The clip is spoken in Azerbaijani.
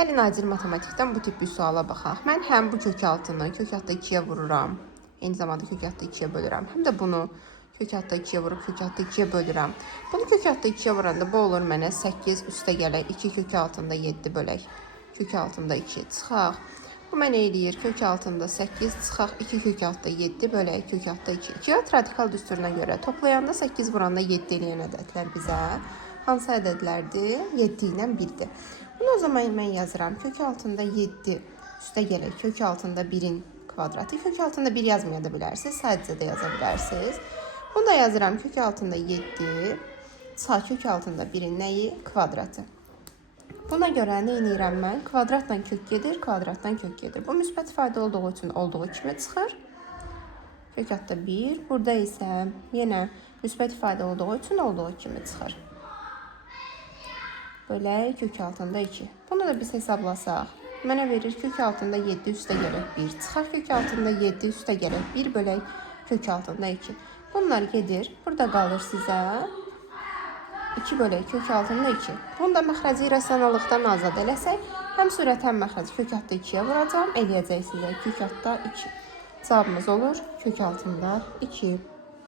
Gəlin acil matematikdən bu tip bir suala baxaq. Mən həm bu kök altını kök altda 2-yə vururam. Eyni zamanda kök altda 2-yə bölürəm. Həm də bunu kök altda 2-yə vurub kök altda 2-yə bölürəm. Bunu kök altda 2-yə vuranda bu olur mənə 8 üstə gələk 2 kök altında 7 bölək. Kök altında 2 çıxaq. Bu mənə eləyir kök altında 8 çıxaq 2 kök altda 7 bölək kök altda 2. İkiqat radikal düsturuna görə toplayanda 8 vuranda 7 eləyən ədədlər bizə hansı ədədlərdir? 7 ilə 1-dir. Bunu o zaman mən yazıram. Kök altında 7 üstə gələk kök altında 1-in kvadratı. Kök altında 1 yazmaya da bilərsiniz. Sadəcə də yaza bilərsiniz. Bunu da yazıram. Kök altında 7 sağ kök altında 1-in nəyi? Kvadratı. Buna görə nə edirəm mən? Kvadratdan kök gedir, kvadratdan kök gedir. Bu müsbət ifadə olduğu üçün olduğu kimi çıxır. Kök altda 1. Burada isə yenə müsbət ifadə olduğu üçün olduğu kimi çıxır. Bölək kök altında 2. Bunu da biz hesablasaq. Mənə verir kök altında 7 üstə gələk 1. Çıxar kök altında 7 üstə gələk 1 bölək kök altında 2. Bunlar gedir. Burada qalır sizə 2 bölək kök altında 2. Bunu da məxrəci irrasionallıqdan azad eləsək, həm sürət həm məxrəci kök altda 2-yə vuracam. Eləyəcək sizə kök altda 2. Cavabımız olur kök altında 2.